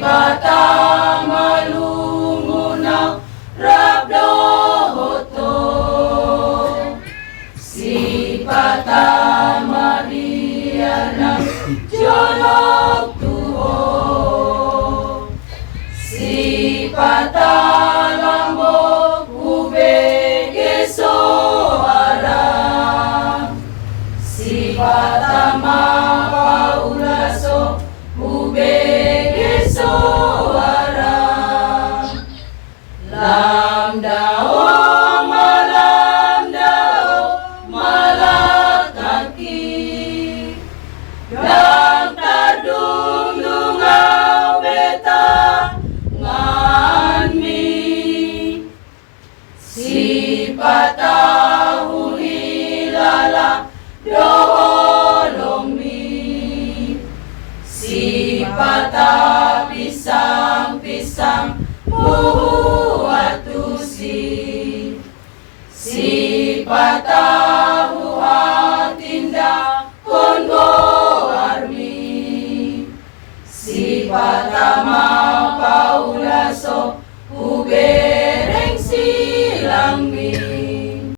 pata malumunaw rabdo hoto, si pata Maria ng Diyonog tuho, si pata lambok ubeg eso aram, si pata mapaulaso ubeg eso aram, lamdao malamdao malakaki, yang tardung-dungaw beta nganmi, si patahul hilala doholong mi, si patah pisang-pisang muhu atusi, si patah